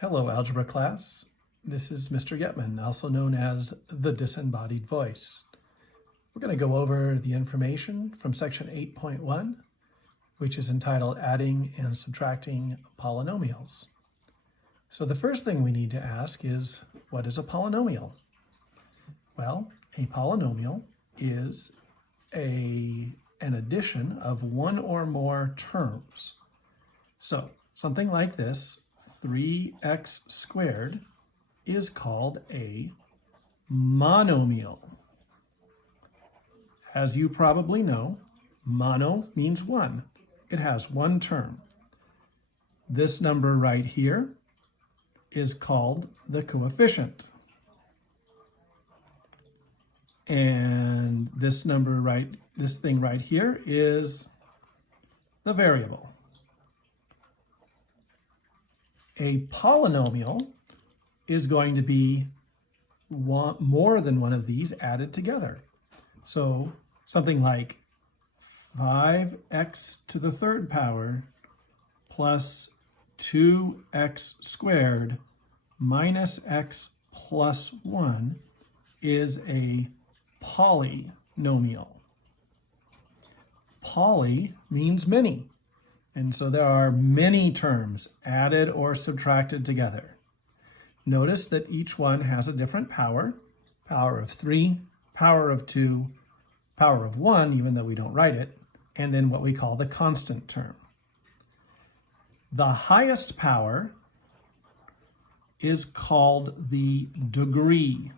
Hello, Algebra class. This is Mr. Getman, also known as the disembodied voice. We're going to go over the information from section 8.1, which is entitled Adding and Subtracting Polynomials. So the first thing we need to ask is, what is a polynomial? Well, a polynomial is an addition of one or more terms. So something like this, 3x squared, is called a monomial. As you probably know, mono means one. It has one term. This number right here is called the coefficient. And this thing right here is the variable. A polynomial is going to be more than one of these added together. So something like 5x to the third power plus 2x squared minus x plus 1 is a polynomial. Poly means many. And so there are many terms added or subtracted together. Notice that each one has a different power, power of 3, power of 2, power of 1, even though we don't write it, and then what we call the constant term. The highest power is called the degree.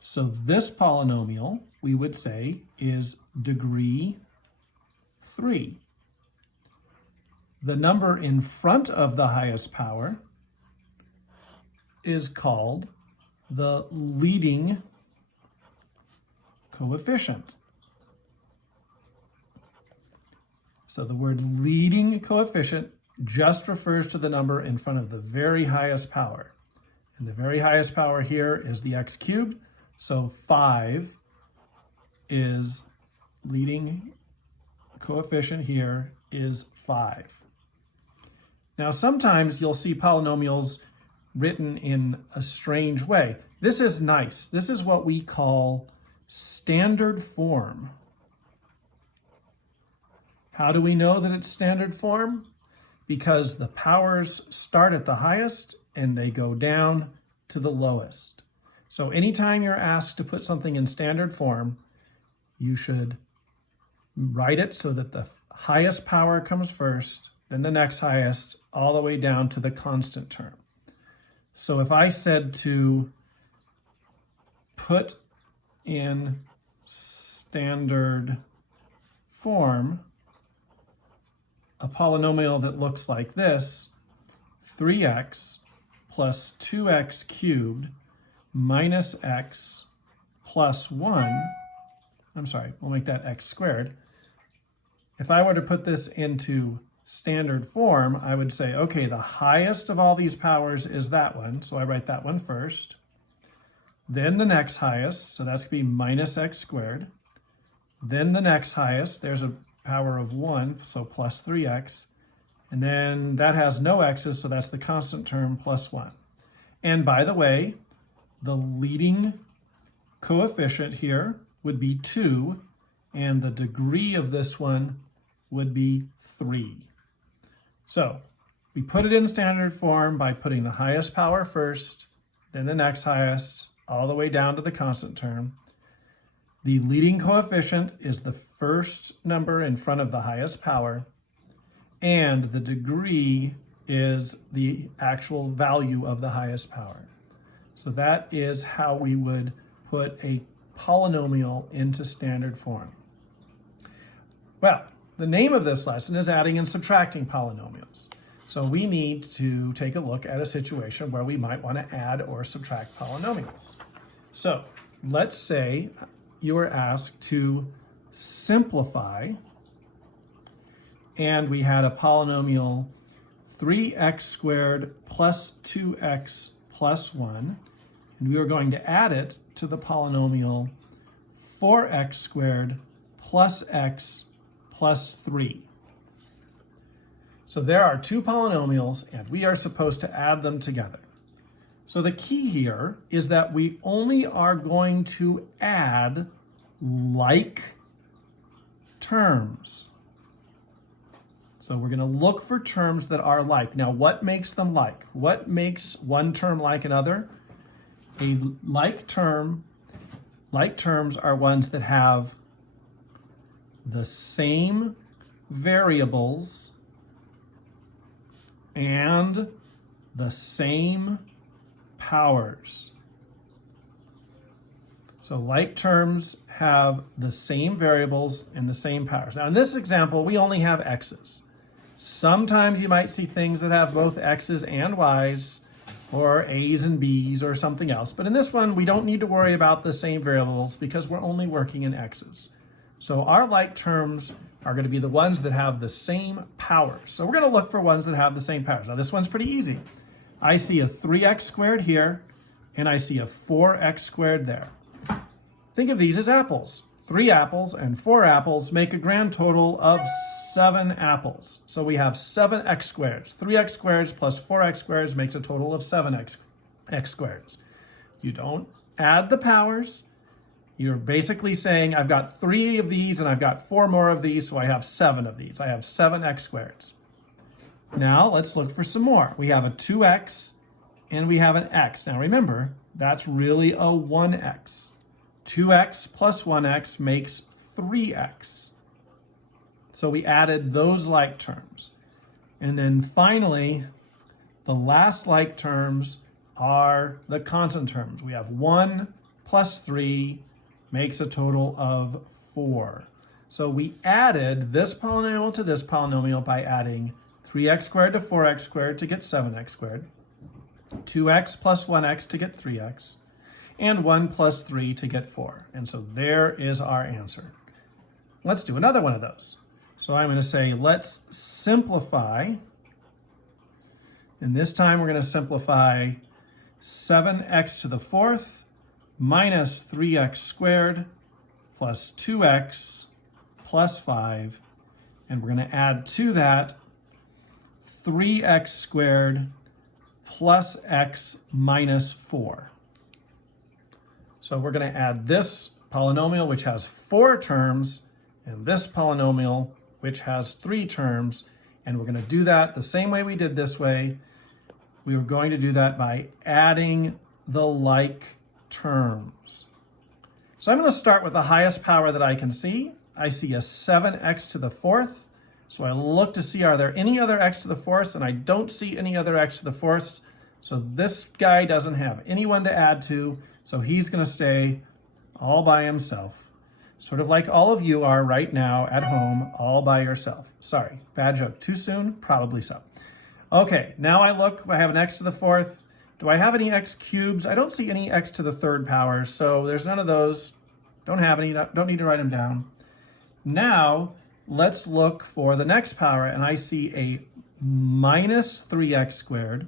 So this polynomial, we would say, is degree 3. The number in front of the highest power is called the leading coefficient. So the word leading coefficient just refers to the number in front of the very highest power. And the very highest power here is the x cubed, so 5 is leading coefficient here is 5. Now, sometimes you'll see polynomials written in a strange way. This is nice. This is what we call standard form. How do we know that it's standard form? Because the powers start at the highest and they go down to the lowest. So anytime you're asked to put something in standard form, you should write it so that the highest power comes first, then the next highest, all the way down to the constant term. So if I said to put in standard form a polynomial that looks like this, 3x plus 2x cubed minus x plus 1, we'll make that x squared. If I were to put this into standard form, I would say, okay, the highest of all these powers is that one, so I write that one first. Then the next highest, so that's going to be minus x squared. Then the next highest, there's a power of 1, so plus 3x. And then that has no x's, so that's the constant term plus 1. And by the way, the leading coefficient here would be 2, and the degree of this one would be 3. So we put it in standard form by putting the highest power first, then the next highest, all the way down to the constant term. The leading coefficient is the first number in front of the highest power, and the degree is the actual value of the highest power. So that is how we would put a polynomial into standard form. Well, the name of this lesson is Adding and Subtracting Polynomials. So we need to take a look at a situation where we might want to add or subtract polynomials. So let's say you were asked to simplify, and we had a polynomial 3x squared plus 2x plus 1, and we were going to add it to the polynomial 4x squared plus x plus 3. So there are two polynomials, and we are supposed to add them together. So the key here is that we only are going to add like terms. So we're going to look for terms that are like. Now, what makes them like? What makes one term like another? A like terms are ones that have the same variables and the same powers. So like terms have the same variables and the same powers. Now in this example, we only have x's. Sometimes you might see things that have both x's and y's, or a's and b's, or something else. But in this one, we don't need to worry about the same variables because we're only working in x's. So our like terms are going to be the ones that have the same powers. So we're going to look for ones that have the same powers. Now this one's pretty easy. I see a 3x squared here, and I see a 4x squared there. Think of these as apples. 3 apples and 4 apples make a grand total of 7 apples. So we have 7x squareds. 3x squareds plus 4x squareds makes a total of 7x squareds. You don't add the powers. You're basically saying I've got 3 of these and I've got 4 more of these, so I have 7 of these. I have 7x squareds. Now let's look for some more. We have a 2x and we have an x. Now remember, that's really a 1x. 2x plus 1x makes 3x. So we added those like terms. And then finally, the last like terms are the constant terms. We have 1 plus 3 makes a total of 4. So we added this polynomial to this polynomial by adding 3x squared to 4x squared to get 7x squared, 2x plus 1x to get 3x, and 1 plus 3 to get 4. And so there is our answer. Let's do another one of those. So I'm going to say, let's simplify. And this time we're going to simplify 7x to the 4th minus 3x squared plus 2x plus 5. And we're going to add to that 3x squared plus x minus 4. So we're going to add this polynomial, which has 4 terms, and this polynomial, which has 3 terms. And we're going to do that the same way we did this way. We were going to do that by adding the like terms. So I'm going to start with the highest power that I can see. I see a 7x to the 4th. So I look to see, are there any other x to the 4th? And I don't see any other x to the 4th. So this guy doesn't have anyone to add to. So he's going to stay all by himself. Sort of like all of you are right now at home, all by yourself. Sorry, bad joke. Too soon? Probably so. Okay, now I look, I have an x to the 4th. Do I have any x cubes? I don't see any x to the 3rd power, so there's none of those. Don't have any, don't need to write them down. Now, let's look for the next power, and I see a minus 3x squared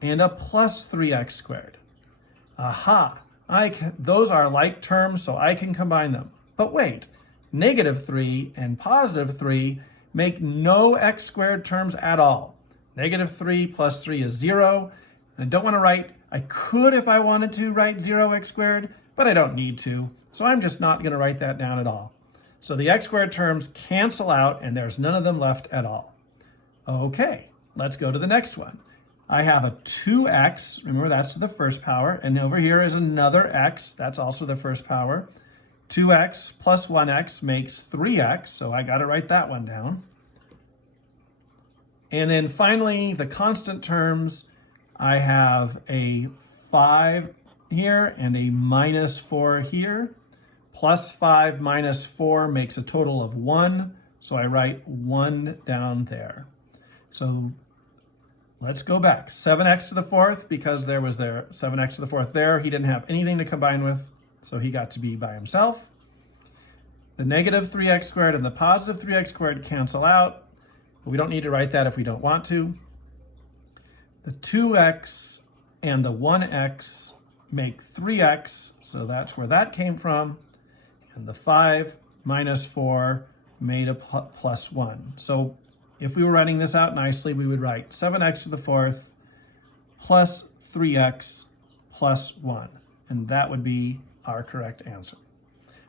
and a plus 3x squared. Aha, those are like terms, so I can combine them. But wait, negative 3 and positive 3 make no x squared terms at all. Negative 3 plus 3 is 0. And I don't want to write, I could if I wanted to write 0x squared, but I don't need to. So I'm just not going to write that down at all. So the x squared terms cancel out and there's none of them left at all. Okay, let's go to the next one. I have a 2x, remember that's to the 1st power, and over here is another x, that's also the 1st power. 2x plus 1x makes 3x, so I got to write that one down. And then finally, the constant terms, I have a 5 here and a minus 4 here. Plus 5 minus 4 makes a total of 1, so I write 1 down there. So let's go back. 7x to the 4th, because there was 7x to the 4th there. He didn't have anything to combine with, so he got to be by himself. The negative 3x squared and the positive 3x squared cancel out, but we don't need to write that if we don't want to. The 2x and the 1x make 3x, so that's where that came from. And the 5 minus 4 made a plus 1. So If we were writing this out nicely, we would write 7x to the fourth plus 3x plus 1. And that would be our correct answer.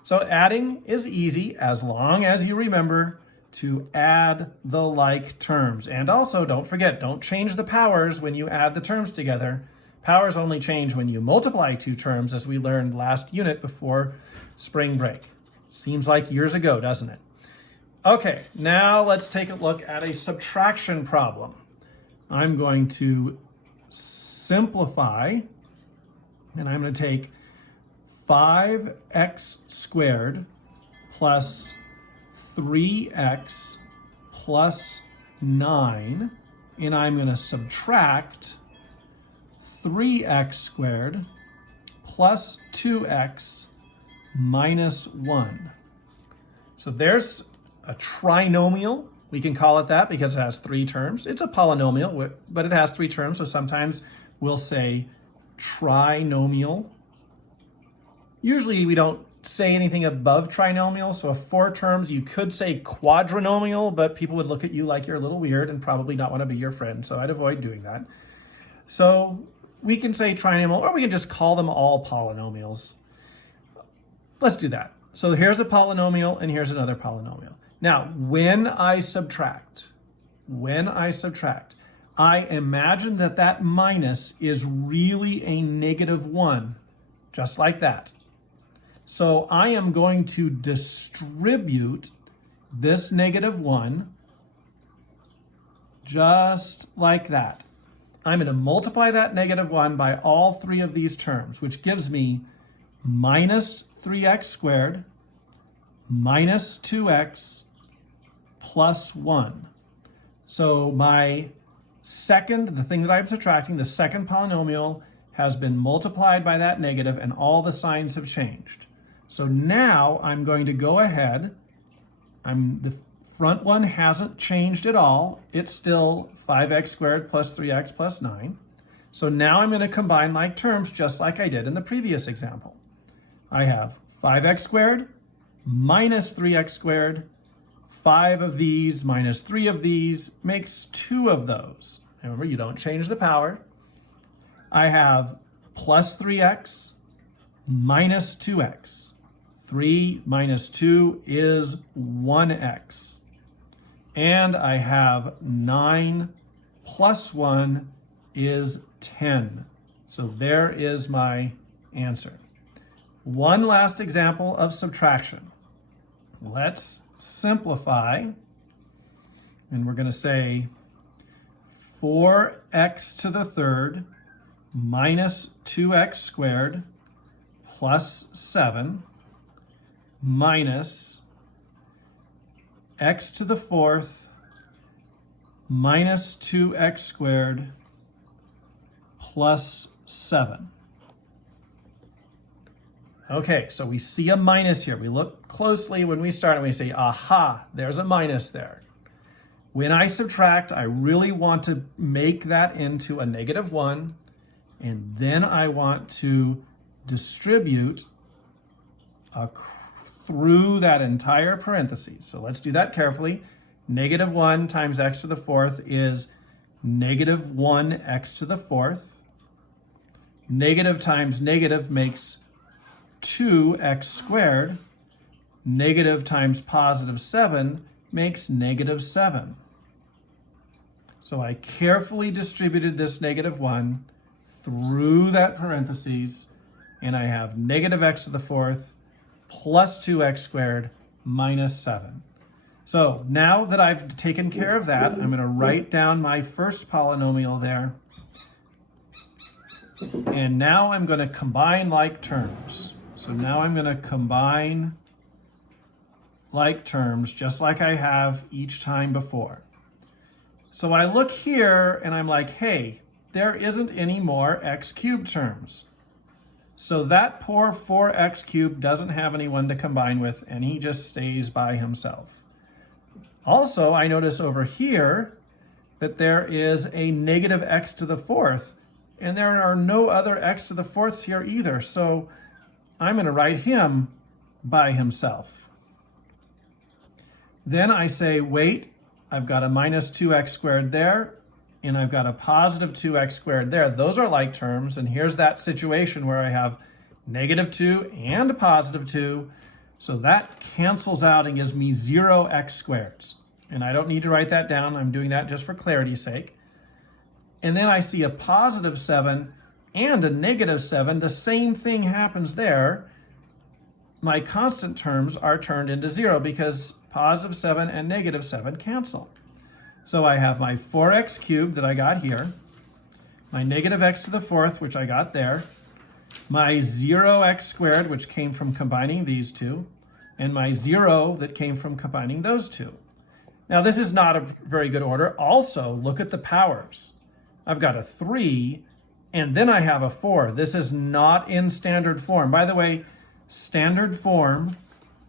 So adding is easy as long as you remember to add the like terms. And also, don't forget, don't change the powers when you add the terms together. Powers only change when you multiply two terms, as we learned last unit before spring break. Seems like years ago, doesn't it? Okay, now let's take a look at a subtraction problem. I'm going to simplify, and I'm going to take 5x squared plus 3x plus 9, and I'm going to subtract 3x squared plus 2x minus 1. So there's a trinomial. We can call it that because it has three terms. It's a polynomial, but it has three terms, so sometimes we'll say trinomial. Usually we don't say anything above trinomial, so if four terms, you could say quadrinomial, but people would look at you like you're a little weird and probably not want to be your friend, so I'd avoid doing that. So we can say trinomial, or we can just call them all polynomials. Let's do that. So here's a polynomial, and here's another polynomial. Now, when I subtract, I imagine that that minus is really a -1, just like that. So I am going to distribute this -1 just like that. I'm going to multiply that -1 by all three of these terms, which gives me minus 3x squared minus 2x plus 1. So my second, the thing that I'm subtracting, the second polynomial, has been multiplied by that negative, and all the signs have changed. So now I'm going to go ahead. The front one hasn't changed at all. It's still 5x squared plus 3x plus 9. So now I'm going to combine like terms just like I did in the previous example. I have 5x squared minus 3x squared. 5 of these minus 3 of these makes 2 of those. Remember, you don't change the power. I have plus 3x minus 2x. 3 minus 2 is 1x. And I have 9 plus 1 is 10. So there is my answer. One last example of subtraction. Let's simplify, and we're going to say 4x to the third minus 2x squared plus 7 minus x to the fourth minus 2x squared plus 7. Okay, so we see a minus here. We look closely when we start and we say, aha, there's a minus there. When I subtract, I really want to make that into a -1, and then I want to distribute through that entire parentheses. So let's do that carefully. -1 times x to the fourth is -1x to the fourth. Negative times negative makes 2x squared. Negative times positive 7 makes -7. So I carefully distributed this -1 through that parentheses, and I have -x to the fourth plus 2x squared minus 7. So now that I've taken care of that, I'm going to write down my first polynomial there. And now I'm going to combine like terms. So now I'm going to combine like terms just like I have each time before. So I look here and I'm like, hey, there isn't any more x cubed terms. So that poor 4x cubed doesn't have anyone to combine with, and he just stays by himself. Also, I notice over here that there is a -x to the fourth, and there are no other x to the fourths here either. So I'm going to write him by himself. Then I say, wait, I've got a minus 2x squared there, and I've got a positive 2x squared there. Those are like terms, and here's that situation where I have negative 2 and a positive 2. So that cancels out and gives me 0x squareds. And I don't need to write that down. I'm doing that just for clarity's sake. And then I see a positive 7 and a negative 7. The same thing happens there. My constant terms are turned into 0 because positive 7 and negative 7 cancel. So I have my 4x cubed that I got here, my negative x to the 4th, which I got there, my 0x squared, which came from combining these two, and my 0 that came from combining those two. Now, this is not a very good order. Also, look at the powers. I've got a 3, and then I have a 4. This is not in standard form. By the way, standard form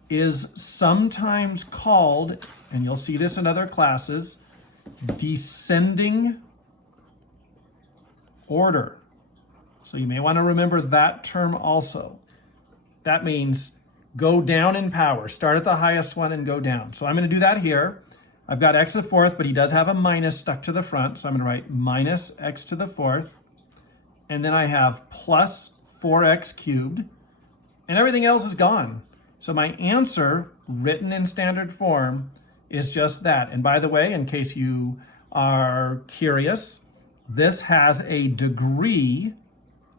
is sometimes called, and you'll see this in other classes, descending order. So you may want to remember that term also. That means go down in power. Start at the highest one and go down. So I'm going to do that here. I've got x to the 4th, but he does have a minus stuck to the front. So I'm going to write minus x to the 4th. And then I have plus 4x cubed. And everything else is gone. So my answer, written in standard form, is just that. And by the way, in case you are curious, this has a degree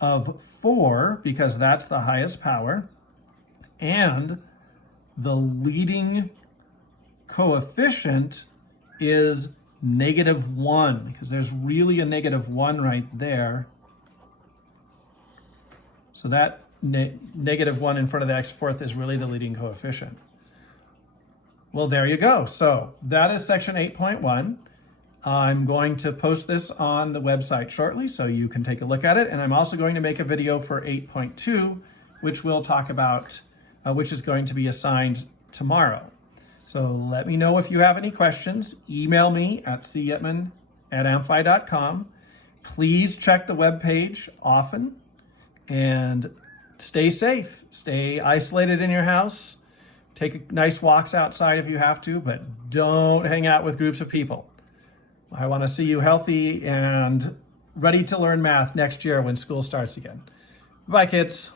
of 4 because that's the highest power, and the leading coefficient is -1 because there's really a -1 right there. So that -1 in front of the x4th is really the leading coefficient. Well, there you go. So that is section 8.1. I'm going to post this on the website shortly so you can take a look at it. And I'm also going to make a video for 8.2, which we'll talk about, which is going to be assigned tomorrow. So let me know if you have any questions. Email me at cyetman@amphi.com. Please check the webpage often and stay safe. Stay isolated in your house. Take nice walks outside if you have to, but don't hang out with groups of people. I want to see you healthy and ready to learn math next year when school starts again. Bye, kids.